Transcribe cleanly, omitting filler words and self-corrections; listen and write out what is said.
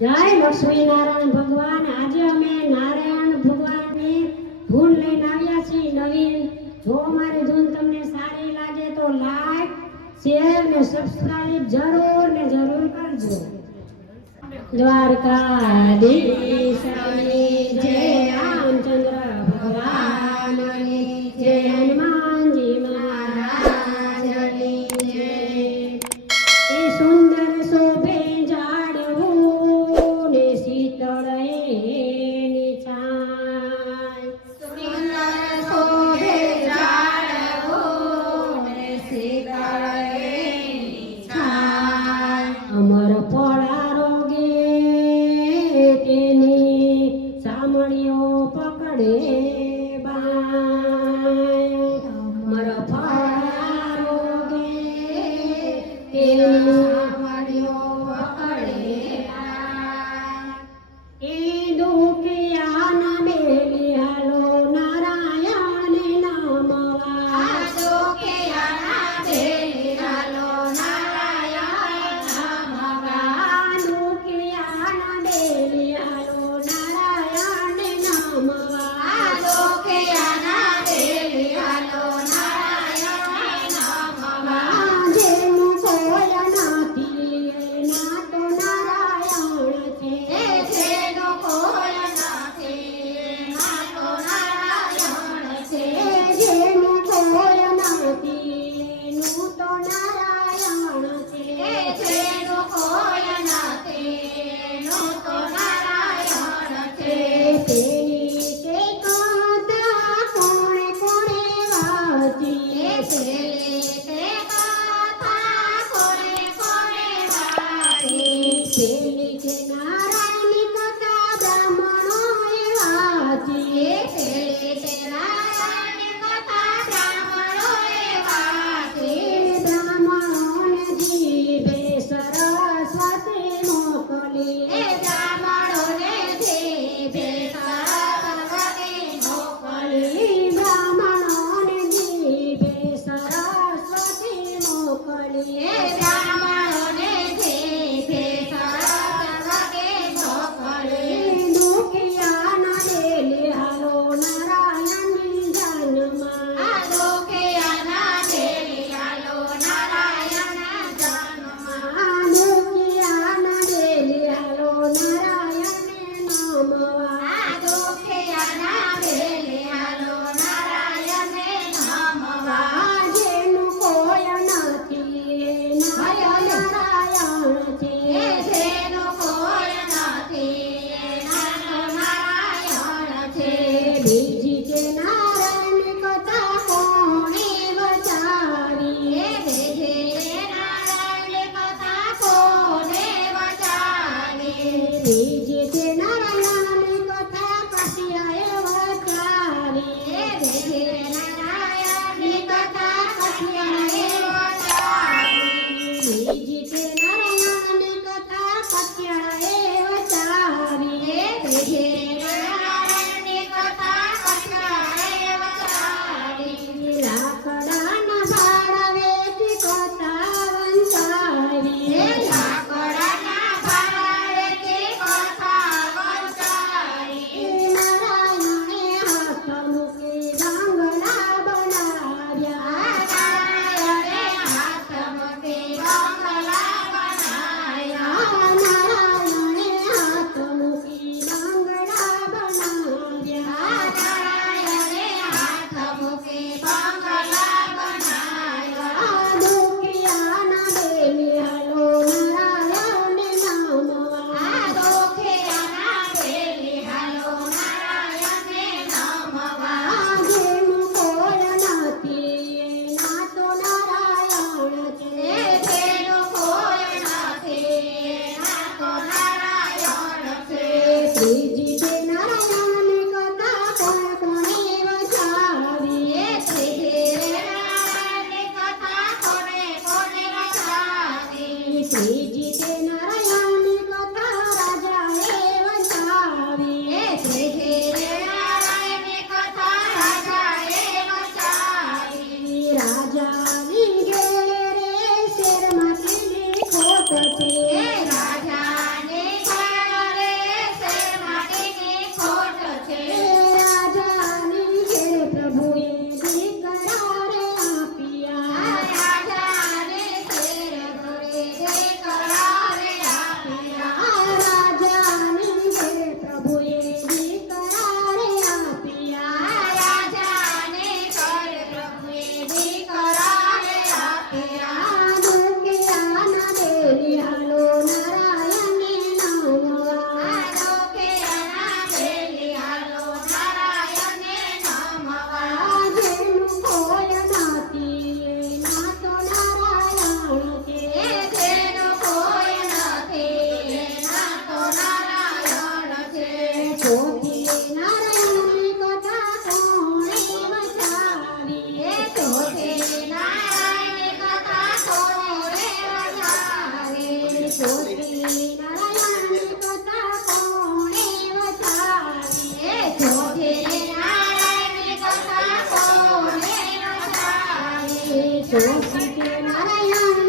જય લક્ષ્મી નારાયણ ભગવાન। આજે અમે નારાયણ ભગવાનની ધૂન લઈને આવ્યા છીએ નવીન। જો અમારી ધૂન તમને સારી લાગે તો લાઈક શેર ને સબસ્ક્રાઇબ જરૂર કરજો। દ્વારકાધીશની જય, રામચંદ્ર ભગવાનની જય, હનુમાનજી મહારાજની જય। એ સુંદર શોભે ઝાડવું ને શીતળ એની છાય, સુંદર શોભે ઝાડવું ને શીતળ એની છાય। અમર ફળા રોગે તેની સામળીઓ પકડે બાય, અમર ફળા રોગે તેની સામળીઓ પકડે બાય। એ દુખિયાના બેલી હાલો નારાયણને નમવા, આ દુખિયાના બેલી હાલો નારાયણ નમવા। દુખિયાના બેલી હાલો નારાયણને નમવા, આ દુખિયાના બેલી હાલો નારાયણ નમવા। જેનું કોઈ નથી એના તો નારાયણ છે, જેનો કોઈ નથી એના તો નારાયણ છે। જેનું કોઈ નથી એનું તો નારાયણ છે। જેનો કોઈ નથી એનું તો નારાયણ છે। તેની તે કથા કોણે કોણે વાંચી, તેની તે કથા કોણે કોણે વાંચી। તેની તે નારાયણની કથા બ્રાહ્મણોએ વાંચી, તેની તે નારાયણની કથા બ્રાહ્મણોએ વાંચી। બ્રાહ્મણોને જીભે સરસ્વતી મોકલી, એ બ્રાહ્મણોને જીભે સરસ્વતી મોકલી। બ્રાહ્મણોને જીભે સરસ્વતી તો સીતે નારાયણ